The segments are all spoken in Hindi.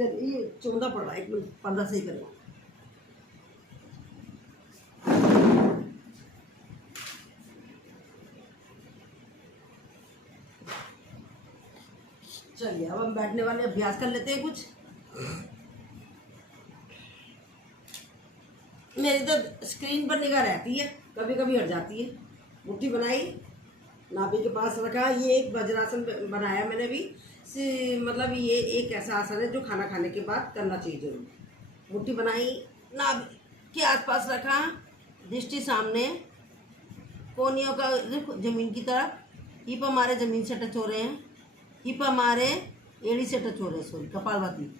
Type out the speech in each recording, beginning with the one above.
चलिए चौंधा पड़ रहा है, एक मिनट पर्दा सही करें। चलिए अब हम बैठने वाले अभ्यास कर लेते हैं कुछ। मेरी तो स्क्रीन पर निगाह रहती है, कभी कभी हट जाती है। मुट्ठी बनाई, नाभि के पास रखा। ये एक वज्रासन बनाया मैंने भी, मतलब ये एक ऐसा आसन है जो खाना खाने के बाद करना चाहिए जरूर। मुट्ठी बनाई, नाभि के आसपास रखा, दृष्टि सामने, कोहनियों का रुख जमीन की तरफ, हिप हमारे जमीन से टच हो रहे हैं, हिप हमारे एड़ी से टच हो रहे हैं, सॉरी कपालभाति।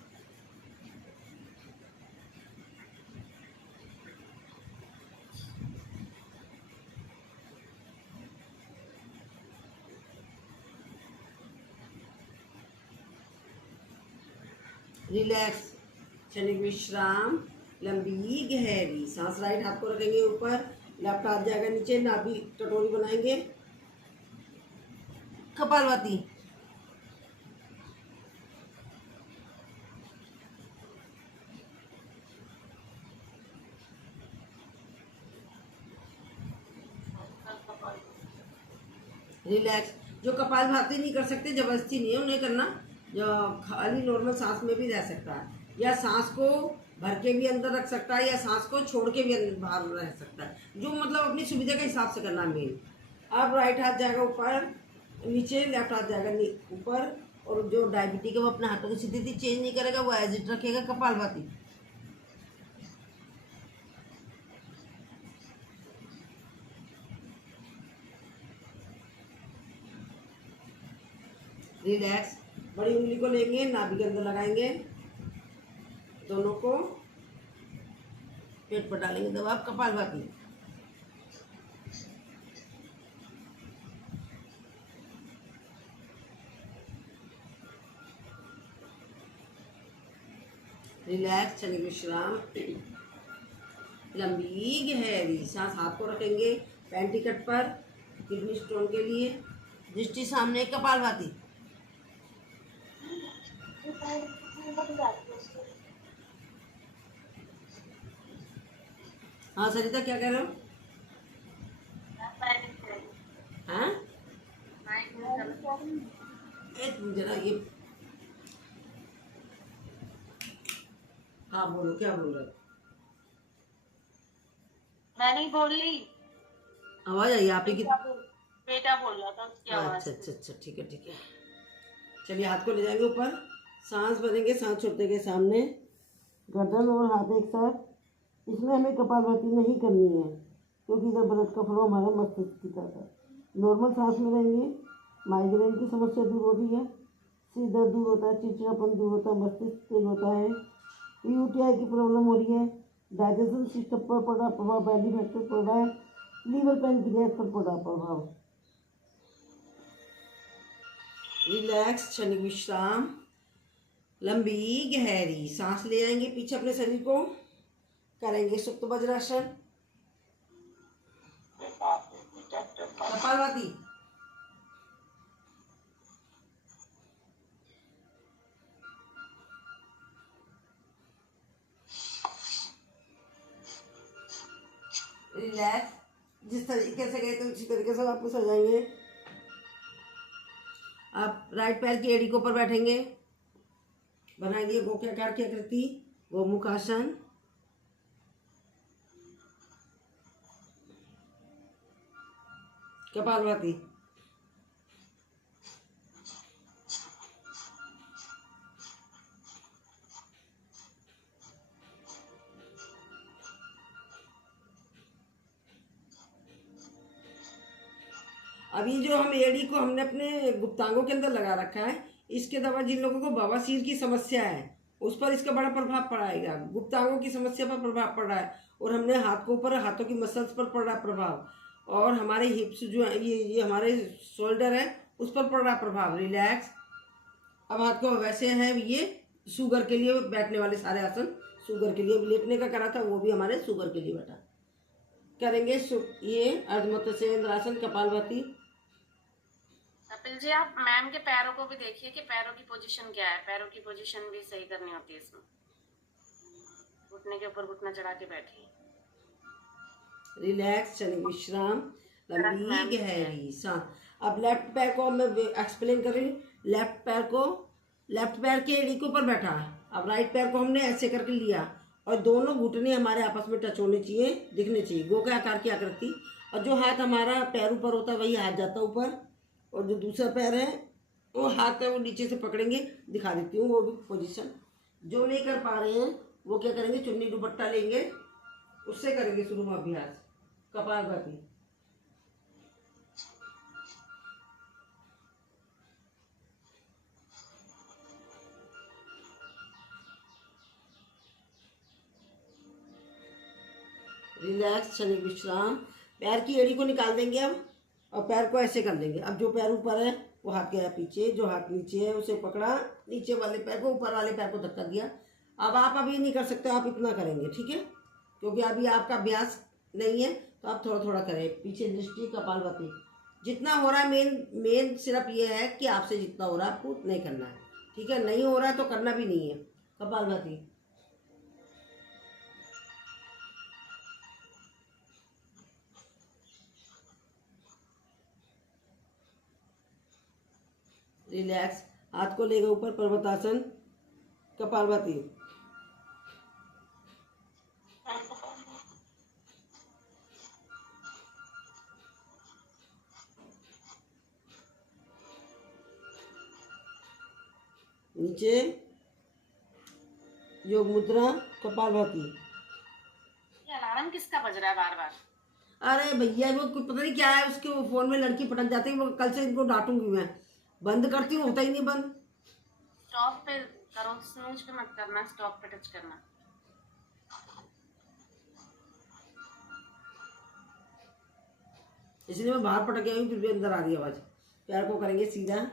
रिलैक्स, क्षणिक विश्राम, लंबी गहरी सांस। राइट हाथ को रखेंगे ऊपर, लेफ्ट हाथ जाएगा नीचे, नाभि कटोरी बनाएंगे, कपालभाति। रिलैक्स। जो कपालभाति नहीं कर सकते, जबरदस्ती नहीं है उन्हें करना, जो खाली नॉर्मल सांस में भी रह सकता है, या सांस को भर के भी अंदर रख सकता है, या सांस को छोड़ के भी बाहर रह सकता है, जो मतलब अपनी सुविधा के हिसाब से करना है मेन। अब राइट हाथ जाएगा ऊपर नीचे, लेफ्ट हाथ जाएगा ऊपर, और जो डायबिटिक है वो अपने हाथों की स्थिति चेंज नहीं करेगा, वो एज इट रखेगा, कपालभाति। रिलैक्स। बड़ी उंगली को लेंगे, नाभि के अंदर लगाएंगे, दोनों को पेट पर डालेंगे दबाव, कपालभाति। रिलैक्स, क्षणिक विश्राम, लंबी गहरी सांस। हाथ को रखेंगे पेंटिकट पर, किडनी स्टोन के लिए, दृष्टि सामने, कपालभाति। हाँ सरिता क्या कह रहे हो? हाँ जरा ये, हाँ बोलो, क्या बोल रहे हो? मैं नहीं बोल रही, आवाज आई आप ही की? बेटा बोल रहा था, उसकी आवाज। अच्छा अच्छा, ठीक है ठीक है। चलिए हाथ को ले जाएंगे ऊपर, सांस भरेंगे, सांस छोड़ते गए सामने, गर्दन और हाथ एक साथ। इसमें हमें कपालभाति नहीं करनी है, क्योंकि इधर ब्लड का फ्लो हमारे मस्तिष्क की तरफ है। नॉर्मल सांस में रहेंगे, माइग्रेन की समस्या दूर होती है, सिर दर्द दूर होता है, चिड़चिड़ापन दूर होता है, मस्तिष्क तेज होता है, यूटीआई की प्रॉब्लम हो रही है, डाइजेशन सिस्टम पर पड़ रहा प्रभाव, बेली फैट पर पड़ रहा है, लीवर पैंक्रियास पर पड़ रहा प्रभाव। रिलैक्स, क्षणिक विश्राम, लंबी गहरी सांस ले आएंगे पीछे अपने शरीर को, करेंगे सुप्त वज्रासन, कपालभाति। रिलैक्स, जिस तरीके से गए थे उसी तरीके से वापस हो जाएंगे। आप राइट पैर की एड़ी के ऊपर बैठेंगे, बनाएंगे गोमुखाकार की आकृति, गोमुखासन। कपालभाति। अभी जो हम एड़ी को हमने अपने गुप्तांगों के अंदर लगा रखा है, इसके दवा जिन लोगों को बवासीर की समस्या है उस पर इसका बड़ा प्रभाव पड़ाएगा, गुप्तांगों की समस्या पर प्रभाव पड़ रहा है, और हमने हाथ को ऊपर, हाथों की मसल्स पर पड़ रहा प्रभाव, और हमारे हिप्स जो है, ये हमारे शोल्डर है उस पर पड़ रहा प्रभाव। रिलैक्स। अब हाथ को वैसे है, ये शुगर के लिए बैठने वाले सारे आसन शुगर के लिए, लेटने का करा था वो भी हमारे शुगर के लिए बैठा करेंगे। ये अर्धमत्स्य आसन, कपालभाति। कपिल जी, आप मैम के पैरों को भी देखिए कि पैरों की पोजीशन क्या है। पैरों की पोजीशन भी सही करनी होती है इसमें। घुटने के ऊपर घुटना चढ़ा के बैठिए। रिलैक्स, चलिए विश्राम, लंबी मैम गहरी सांस। अब लेफ्ट पैर को मैं एक्सप्लेन कर रही हूँ। लेफ्ट पैर को, लेफ्ट पैर के एड़ी के ऊपर बैठा है। अब राइट पैर को हमने ऐसे करके लिया और दोनों घुटने हमारे आपस में टच होने चाहिए, दिखने चाहिए, गो के आकार की आकृति। और जो हाथ हमारा पैर ऊपर होता है वही हाथ जाता है ऊपर, और जो दूसरा पैर है वो हाथ है वो नीचे से पकड़ेंगे। दिखा देती हूँ वो भी पोजीशन। जो नहीं कर पा रहे हैं वो क्या करेंगे, चुन्नी दुपट्टा लेंगे, उससे करेंगे शुरू में अभ्यास कपालभाति। रिलैक्स, क्षणिक विश्राम। पैर की एड़ी को निकाल देंगे अब, और पैर को ऐसे कर देंगे। अब जो पैर ऊपर है वो हाथ गया पीछे, जो हाथ नीचे है उसे पकड़ा, नीचे वाले पैर को, ऊपर वाले पैर को धक्का दिया। अब आप अभी नहीं कर सकते, आप इतना करेंगे, ठीक है, क्योंकि अभी आपका अभ्यास नहीं है, तो आप थोड़ा थोड़ा करें। पीछे दृष्टि, कपालभाति जितना हो रहा है। मेन सिर्फ ये है कि आपसे जितना हो रहा है आपको नहीं करना है, ठीक है। नहीं हो रहा है तो करना भी नहीं है। कपालभाति, रिलैक्स, हाथ को लेकर ऊपर, पर्वतासन, कपालभाति। नीचे योग मुद्रा, कपालभाति। ये अलार्म किसका बज रहा है बार बार? अरे भैया वो पता नहीं क्या है उसके, वो फोन में लड़की पटक जाती है। वो कल से इनको डांटूंगी मैं, बंद करती हूँ होता ही नहीं बंद। स्टॉप पे करो, स्नूज पे मत करना, स्टॉप पे टच करना। इसलिए मैं बाहर पटक गई हूँ, फिर भी अंदर आ रही है आवाज। पैर को करेंगे सीधा,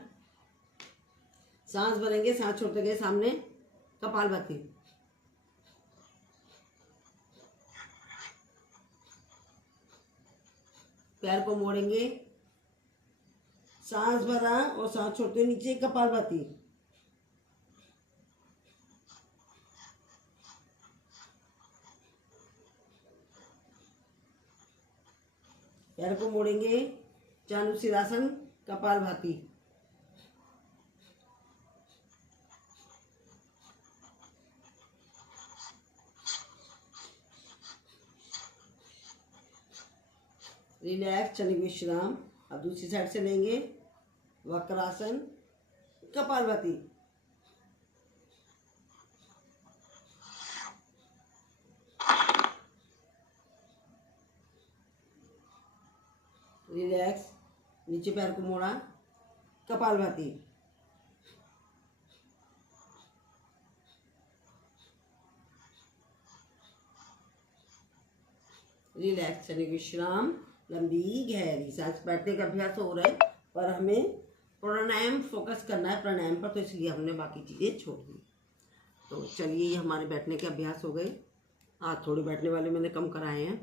सांस भरेंगे, सांस छोड़ते गए सामने, कपालभाति। पैर को मोड़ेंगे, सांस भरा और सांस छोड़ते नीचे, कपालभाति। पैर को मोड़ेंगे, चानुशिरासन, कपालभाति। रिलैक्स, क्षणिक विश्राम। अब दूसरी साइड से लेंगे, वक्रासन, कपालभाति। रिलैक्स, नीचे पैर को मोड़ा, कपालभाति। रिलैक्स, क्षणिक विश्राम, लंबी गहरी सांस। बैठने का अभ्यास हो रहा है पर हमें प्राणायाम फोकस करना है, प्राणायाम पर, तो इसलिए हमने बाकी चीज़ें छोड़ दी। तो चलिए, ये हमारे बैठने के अभ्यास हो गए। थोड़े बैठने वाले मैंने कम कराए हैं।